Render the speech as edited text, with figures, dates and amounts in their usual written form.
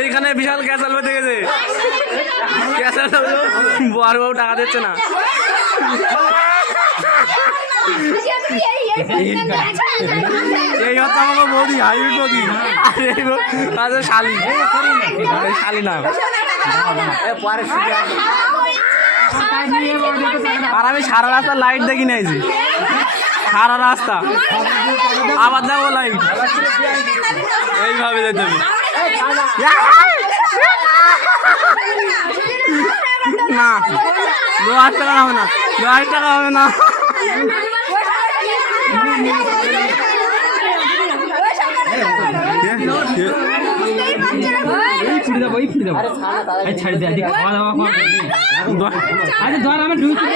এইখানে বিশাল ক্যাসাল বেঁধে গেছে। ক্যাসাল বর বউ টাকা দিচ্ছে না। এই হচ্ছে আমাকে বৌদি, হাইব্রিড বৌদি। আরে শালি, শালি না। আর আমি সারা রাস্তা লাইট দেখি নাইছি, সারা রাস্তা আবার দেখো লাইট। এইভাবে যেতে হবে না, 2000 টাকা হবে না, 2000 টাকা হবে না। ধর আমার ঢুকে